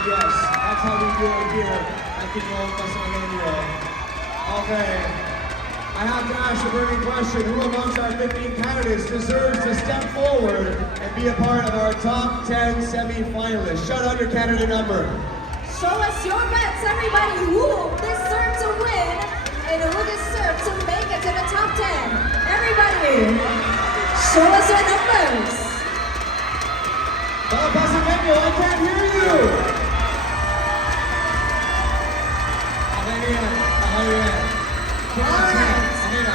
Yes, that's how we do it here at Ginoong Pasanganyo. Okay, I have to ask the burning question. Who amongst our 15 candidates deserves to step forward and be a part of our top 10 semi-finalists? Shout out your candidate number. Show us your bets, everybody. Who deserves to win and who deserves to make it to the top 10? Everybody, show us your numbers. Pasanganyo, I can't hear you. Okay na yan. Okay na yan. Alright. Okay na.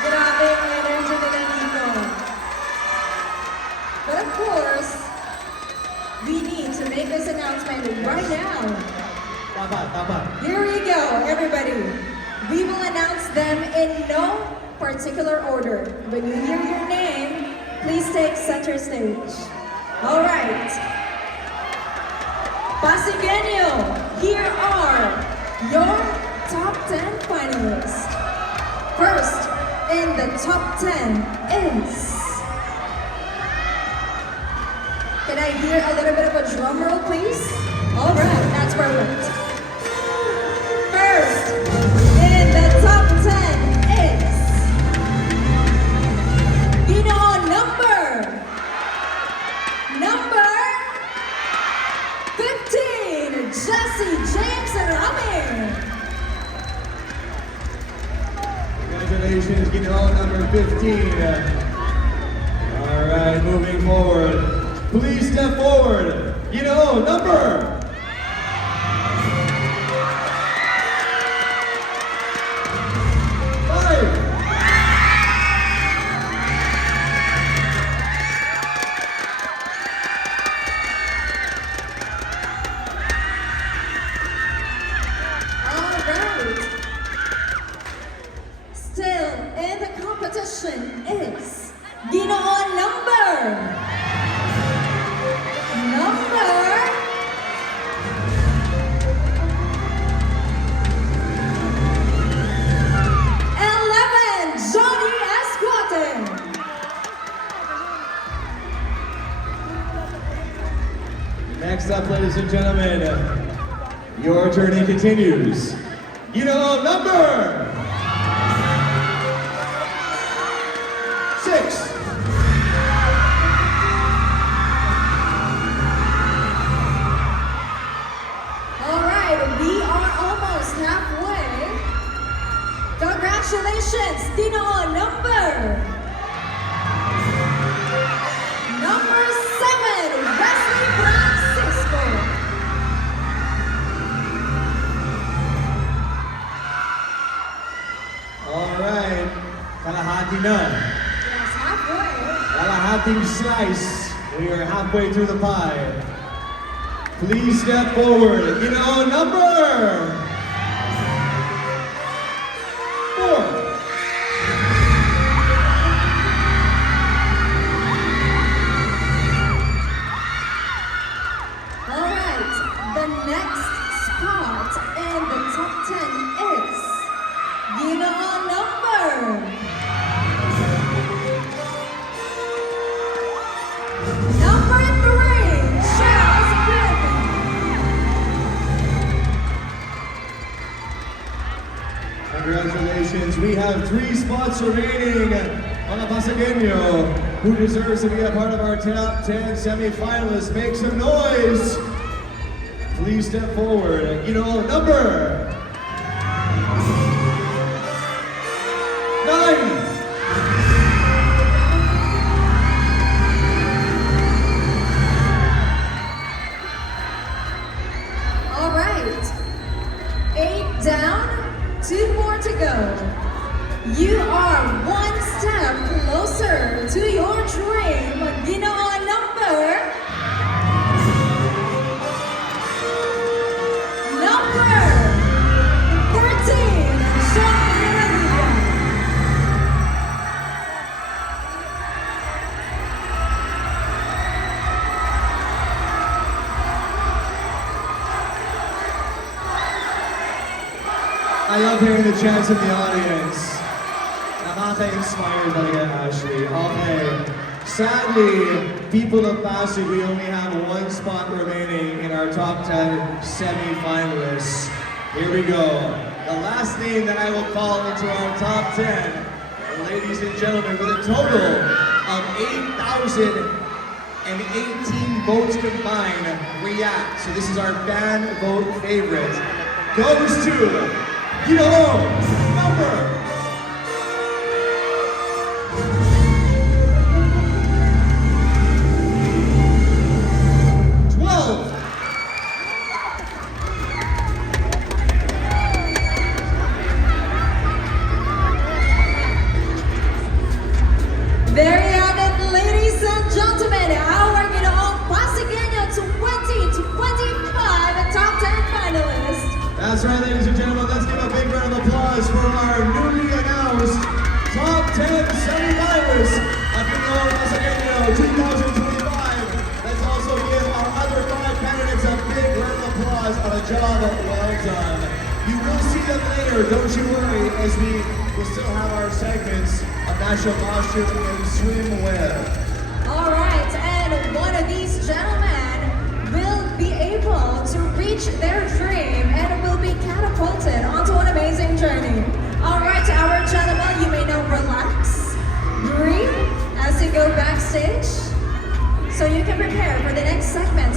Grabe ang energy nila dito. But of course, we need to make this announcement right now. Dapat. Here we go, everybody. We will announce them in no particular order. When you hear your name, please take center stage. All right. Pasanganyo, here are your top 10 finalists. First in the top 10 is... Can I hear a little bit of a drum roll, please? All right, that's perfect. First in the top 10 is Ginoong number 15, Jesse James Ramin. Congratulations, Ginoong number 15. All right, moving forward. Please step forward. Ginoong number 5. All right. Still in the competition is Ginoong number 11, Johnny Esquate. Next up, ladies and gentlemen, your journey continues. Ginoong number 6. All right, we are almost halfway. Congratulations, Ginoong number 7, Wesley Francisco. All right, kalahati na. Yes, halfway. Kalahating slice. We are halfway through the pie. Please step forward. Ginoong number 4. All right, the next spot in the top 10 is Ginoong number 3, Charles Griffin. Congratulations. We have 3 spots remaining. Mga Pasanganyo, who deserves to be a part of our top 10 semi-finalists, make some noise. Please step forward. Ginoong number 9. All right, 8 down, 2 more to go. You are one step closer to your dream. Ginoong number 13, Sean Revilla. I love hearing the chants of the audience. Nakaka-inspire talaga, Ashley. Okay. Sadly, people of Pasig, we only have one spot remaining in our top 10 semi-finalists. Here we go. The last name that I will call into our top 10, ladies and gentlemen, with a total of 8,018 votes combined, react. So this is our fan vote favorite. Goes to Ginoong number 12. There you have it, ladies and gentlemen. Our Ginoong Pasigueño 2025 top 10 finalists. That's right, ladies and gentlemen. Let's give a big round of applause for our newly announced top 10 semi-finalists of Ginoong Pasigueño 2025. Let's also give our other 5 candidates a big round of applause on a job well done. You will see them later, don't you worry, as we will still have our segments of national costume and swimwear. All right, and one of these gentlemen will be able to reach their dream and will be catapulted onto an amazing journey. All right, our gentlemen, you may now relax, breathe as you go backstage, so you can prepare for the next segment.